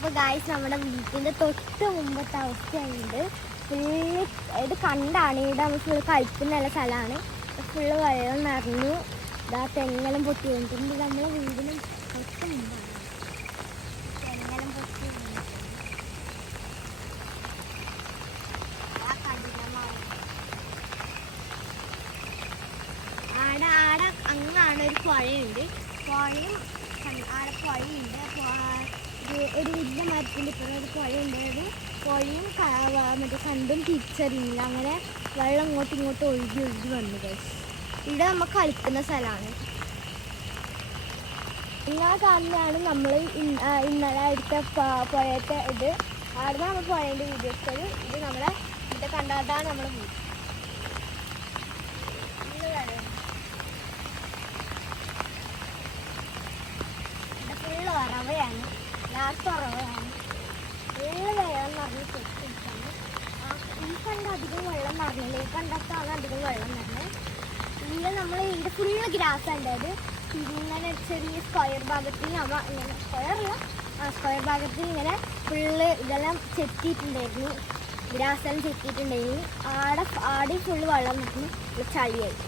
അപ്പോൾ ഗായ്സ് നമ്മുടെ വീട്ടിൻ്റെ തൊട്ട് മുമ്പത്തെ അവസ്ഥയുണ്ട്. ഫുള്ള് ഇത് കണ്ടാണ് ഇവിടെ നമ്മൾ ഫുള്ള് കളിക്കുന്ന സ്ഥലമാണ്. ഫുള്ള് വെള്ളം നിറഞ്ഞു. ഇതാ തെങ്ങലും പൊട്ടി വന്നിട്ടുണ്ട്. നമ്മളെ വീടിനും തൊട്ട് മുമ്പാണ് തെങ്ങലും പൊട്ടി വന്നിട്ടുണ്ട്. ആടെ അങ്ങാണ് ഒരു പുഴയുണ്ട്. പുഴയും ആടെ പുഴയുണ്ട്. ഒരു വലിയ മരത്തിൻ്റെ ഇപ്പുറം ഒരു പുഴയുണ്ട്. പുഴയും മറ്റേ കണ്ടും തിരിച്ചറിയില്ല. അങ്ങനെ വെള്ളം ഇങ്ങോട്ടും ഇങ്ങോട്ടും ഒഴുകി വന്നു ഗൈസ്. ഇവിടെ നമ്മൾ കളിക്കുന്ന സ്ഥലമാണ്. ഇങ്ങനെ കാണുന്നതാണ് നമ്മൾ ഇന്നലെ അടുത്ത പുഴയത്തെ ഇത്. അവിടെ നമ്മൾ പുഴേൻ്റെ വീഡിയോ എടുത്തത്. ഇത് നമ്മളെ ഇത് കണ്ടാട്ടാണ് നമ്മുടെ വീട്. ഫുള്ള് ഉറവയാണ്. ലാസ്റ്റ് ഉറവയാണ്. ഫുള്ള് വെള്ളം നിറഞ്ഞ് തെറ്റിട്ടാണ്. ഈ കണ്ട അധികം വെള്ളം നിറഞ്ഞില്ല. ഈ കണ്ടത്താണ് അധികം വെള്ളം നിറഞ്ഞത്. ഇവിടെ നമ്മൾ ഇവിടെ ഫുള്ള് ഗ്രാസ് ഉണ്ടായത്. ഇങ്ങനെ ചെറിയ സ്ക്വയർ ഭാഗത്ത് നമ്മൾ ഇങ്ങനെ സ്ക്വയർ ഭാഗത്ത് ഇങ്ങനെ ഫുള്ള് ഇതെല്ലാം ചെത്തിയിട്ടുണ്ടായിരുന്നു. ഗ്രാസെല്ലാം ചെത്തിയിട്ടുണ്ടായിരുന്നു. ആടെ ഫുള്ള് വെള്ളം നിറഞ്ഞ് ചളിയായി.